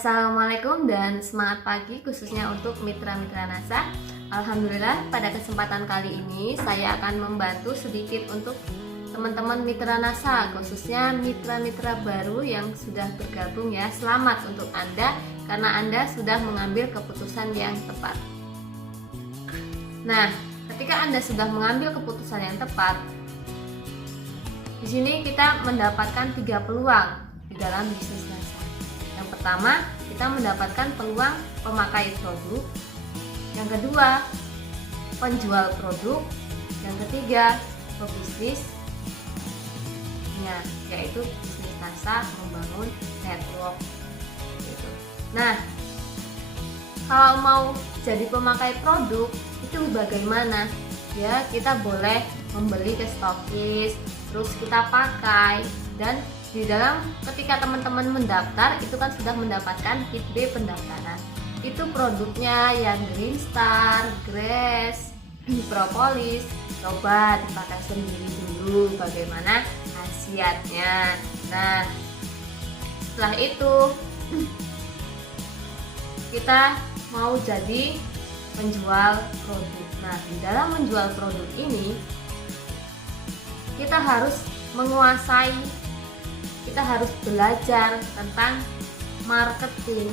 Assalamualaikum dan semangat pagi khususnya untuk mitra-mitra NASA. Alhamdulillah pada kesempatan kali ini saya akan membantu sedikit untuk teman-teman mitra NASA, khususnya mitra-mitra baru yang sudah bergabung ya. Selamat untuk Anda karena Anda sudah mengambil keputusan yang tepat. Nah, ketika Anda sudah mengambil keputusan yang tepat, di sini kita mendapatkan 3 peluang di dalam bisnis NASA. Yang pertama, kita mendapatkan peluang pemakai produk. Yang kedua, penjual produk. Yang ketiga, pebisnis, yaitu bisnis NASA membangun network. Gitu. Nah, kalau mau jadi pemakai produk itu bagaimana? Ya, kita boleh membeli ke stokis, terus kita pakai, dan di dalam ketika teman-teman mendaftar itu kan sudah mendapatkan kit B pendaftaran. Itu produknya yang Green Star, Grace, Propolis. Coba dipakai sendiri dulu bagaimana khasiatnya. Nah, setelah itu kita mau jadi penjual produk. Nah, di dalam menjual produk ini kita harus menguasai, kita harus belajar tentang marketing.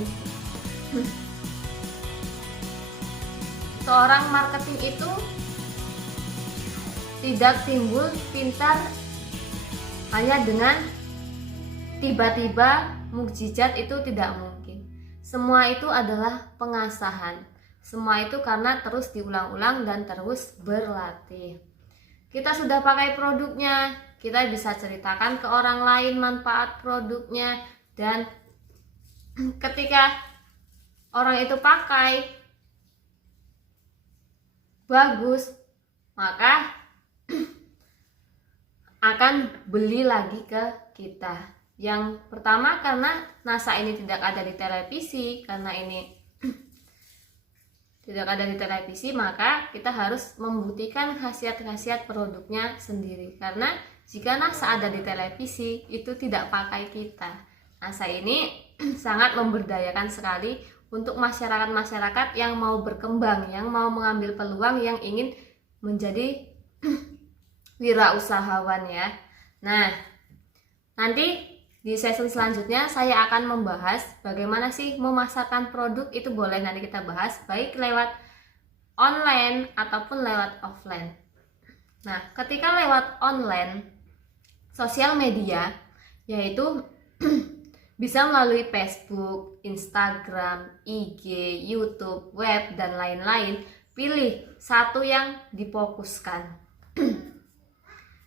Seorang marketing itu tidak timbul pintar hanya dengan tiba-tiba mukjizat, itu tidak mungkin. Semua itu adalah pengasahan. Semua itu karena terus diulang-ulang dan terus berlatih. Kita sudah pakai produknya, kita bisa ceritakan ke orang lain manfaat produknya, dan ketika orang itu pakai bagus, maka akan beli lagi ke kita. Yang pertama, karena NASA ini tidak ada di televisi, karena ini tidak ada di televisi, maka kita harus membuktikan khasiat-khasiat produknya sendiri. Karena jika NASA ada di televisi, itu tidak pakai kita. NASA ini sangat memberdayakan sekali untuk masyarakat-masyarakat yang mau berkembang, yang mau mengambil peluang, yang ingin menjadi wirausahawan ya. Nah, nanti di sesi selanjutnya saya akan membahas bagaimana sih memasarkan produk. Itu boleh nanti kita bahas baik lewat online ataupun lewat offline. Nah, ketika lewat online, sosial media, yaitu bisa melalui Facebook, Instagram, IG, YouTube, web, dan lain-lain. Pilih satu yang difokuskan.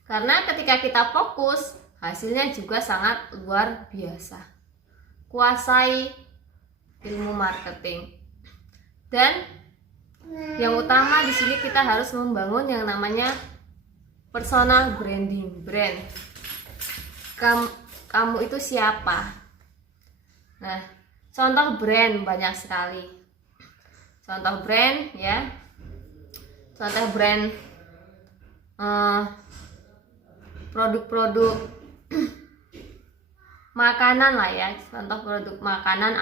Karena ketika kita fokus, hasilnya juga sangat luar biasa. Kuasai ilmu marketing. Dan yang utama di sini kita harus membangun yang namanya personal branding, brand. Kamu itu siapa? Nah, contoh brand banyak sekali. Contoh brand ya. Contoh brand produk-produk makanan lah ya. Contoh produk makanan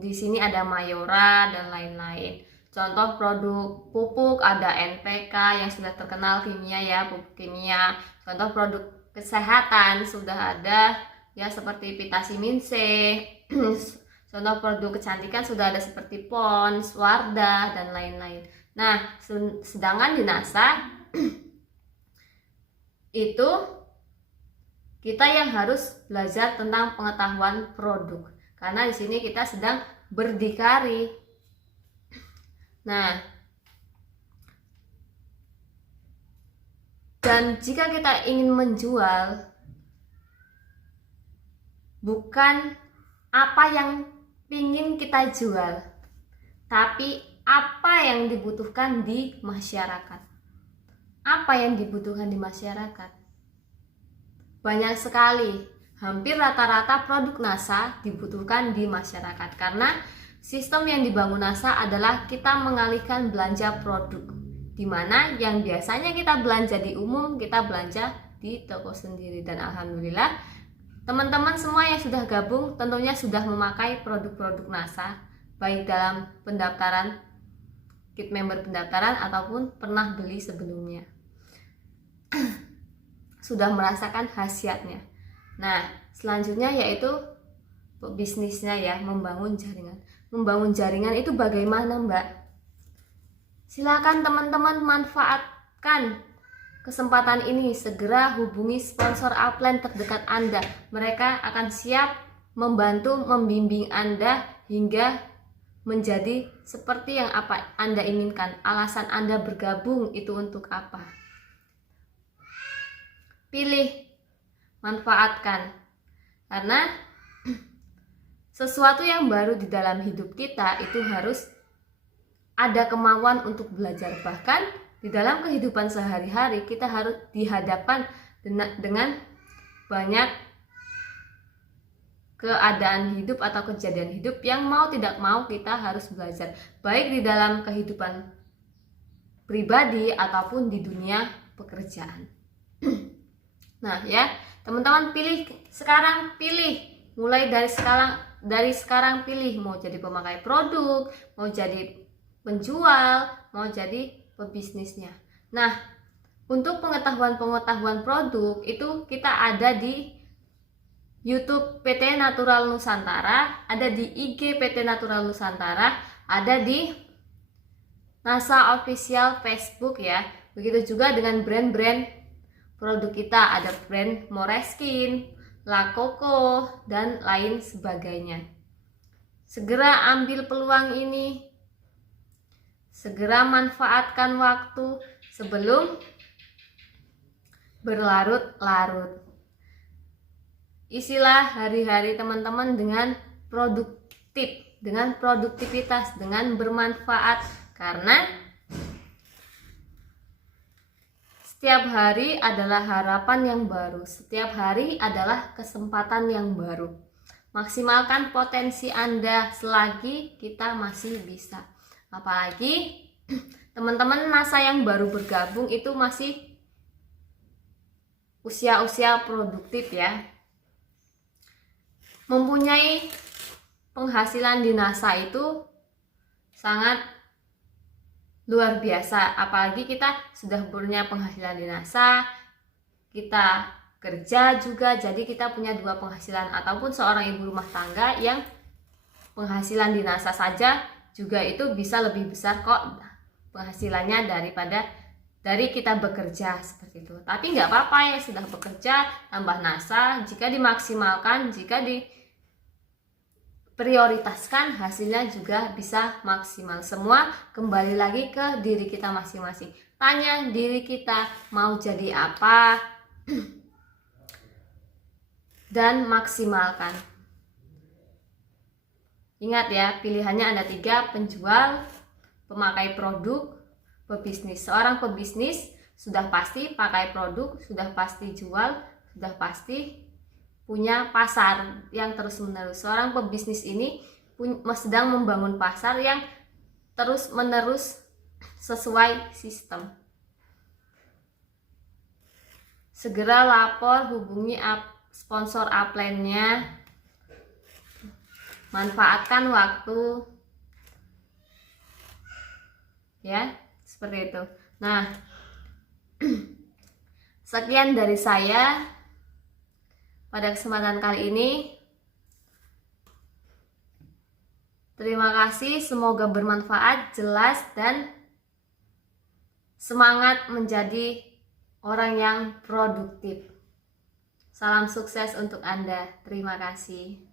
di sini ada Mayora dan lain-lain. Contoh produk pupuk ada NPK yang sudah terkenal kimia ya, pupuk kimia. Contoh produk kesehatan sudah ada ya seperti Vitamin C. Contoh produk kecantikan sudah ada seperti Pond's, Wardah dan lain-lain. Nah, sedangkan di NASA itu kita yang harus belajar tentang pengetahuan produk, karena di sini kita sedang berdikari. Nah, dan jika kita ingin menjual, bukan apa yang ingin kita jual, tapi apa yang dibutuhkan di masyarakat. Apa yang dibutuhkan di masyarakat? Banyak sekali, hampir rata-rata produk NASA dibutuhkan di masyarakat. Karena sistem yang dibangun NASA adalah kita mengalihkan belanja produk, di mana yang biasanya kita belanja di umum, kita belanja di toko sendiri. Dan alhamdulillah Teman-teman semua yang sudah gabung tentunya sudah memakai produk-produk NASA, baik dalam pendaftaran, kit member pendaftaran ataupun pernah beli sebelumnya. Sudah merasakan khasiatnya. Nah, selanjutnya yaitu bisnisnya ya, membangun jaringan. Membangun jaringan itu bagaimana, Mbak? Silakan teman-teman manfaatkan kesempatan ini, segera hubungi sponsor upline terdekat Anda. Mereka akan siap membantu membimbing Anda hingga menjadi seperti yang apa Anda inginkan. Alasan Anda bergabung itu untuk apa? Pilih, manfaatkan. Karena sesuatu yang baru di dalam hidup kita itu harus ada kemauan untuk belajar. Bahkan di dalam kehidupan sehari-hari kita harus dihadapkan dengan banyak keadaan hidup atau kejadian hidup yang mau tidak mau kita harus belajar, baik di dalam kehidupan pribadi ataupun di dunia pekerjaan. Nah ya, teman-teman mulai dari sekarang pilih, mau jadi pemakai produk, mau jadi penjual, mau jadi pebisnisnya. Nah, untuk pengetahuan produk itu kita ada di YouTube PT Natural Nusantara, ada di IG PT Natural Nusantara, ada di NASA Official Facebook ya. Begitu juga dengan brand-brand produk kita, ada brand Moreskin, La Coco, dan lain sebagainya. Segera ambil peluang ini, segera manfaatkan waktu sebelum berlarut-larut. Isilah hari-hari teman-teman dengan produktif, dengan produktivitas, dengan bermanfaat, karena setiap hari adalah harapan yang baru, setiap hari adalah kesempatan yang baru. Maksimalkan potensi Anda selagi kita masih bisa. Apalagi teman-teman NASA yang baru bergabung itu masih usia-usia produktif ya, mempunyai penghasilan di NASA itu sangat luar biasa. Apalagi kita sudah punya penghasilan di NASA, kita kerja juga, jadi kita punya dua penghasilan. Ataupun seorang ibu rumah tangga yang penghasilan di NASA saja juga itu bisa lebih besar kok penghasilannya dari kita bekerja seperti itu. Tapi nggak apa-apa ya, sudah bekerja tambah NASA, jika dimaksimalkan, jika diprioritaskan, hasilnya juga bisa maksimal. Semua kembali lagi ke diri kita masing-masing. Tanya diri kita mau jadi apa dan maksimalkan. Ingat ya, pilihannya ada 3, penjual, pemakai produk, pebisnis. Seorang pebisnis sudah pasti pakai produk, sudah pasti jual, sudah pasti punya pasar yang terus-menerus. Seorang pebisnis ini sedang membangun pasar yang terus-menerus sesuai sistem. Segera lapor, hubungi sponsor upline-nya. Manfaatkan waktu ya, seperti itu. Nah, sekian dari saya pada kesempatan kali ini. Terima kasih, semoga bermanfaat, jelas, dan semangat menjadi orang yang produktif. Salam sukses untuk Anda. Terima kasih.